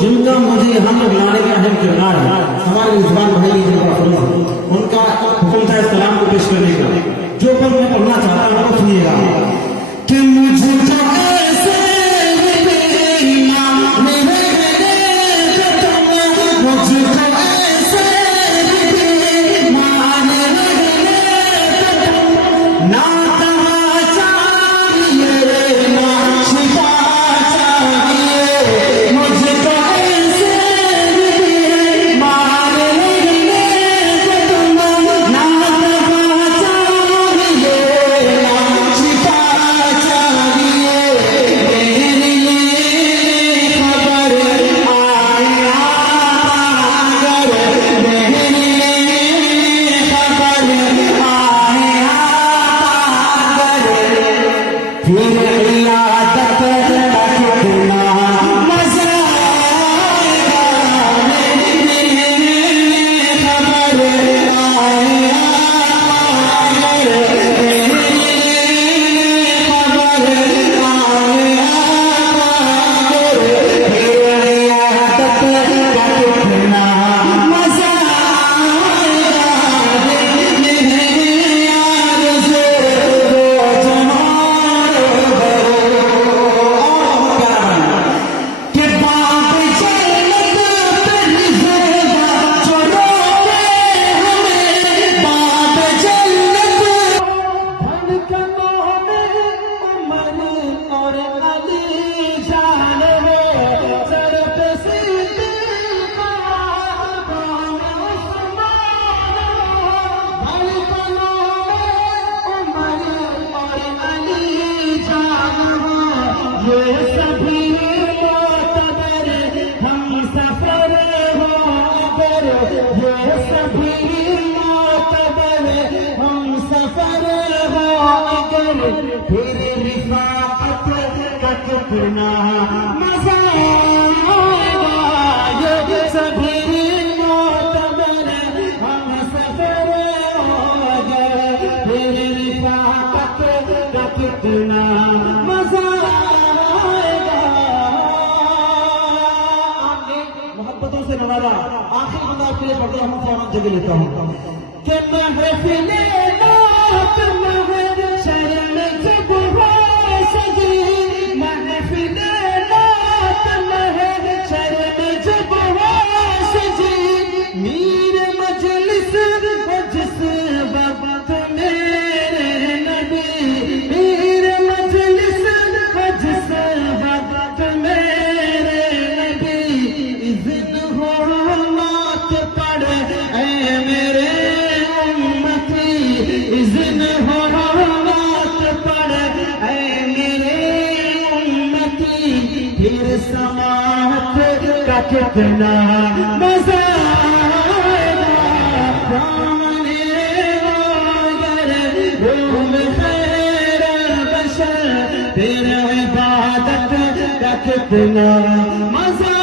जिनका मुझे हम लोग लाने का अहम किरदार है, हमारे रिजवान भाई उनका हुक्म था सलाम को पेश करने का, जो पर मैं पढ़ना चाहता हूँ वो सुनिएगा कि मुझे फिर रिफाकत का कितना मजा आएगा, ये सभी मोतबर हम सफर हो गए, फिर रिफाकत का कितना मजा आएगा। आपने मोहब्बतों से नवाजा, आखिर बंदा आपके लिए पढ़ते हम फौरन जगह लेता हूँ कि महफिले समात का कितना मजा आएगा, सामने अगर रूम खैर बशर फिर इबादत का कितना मजा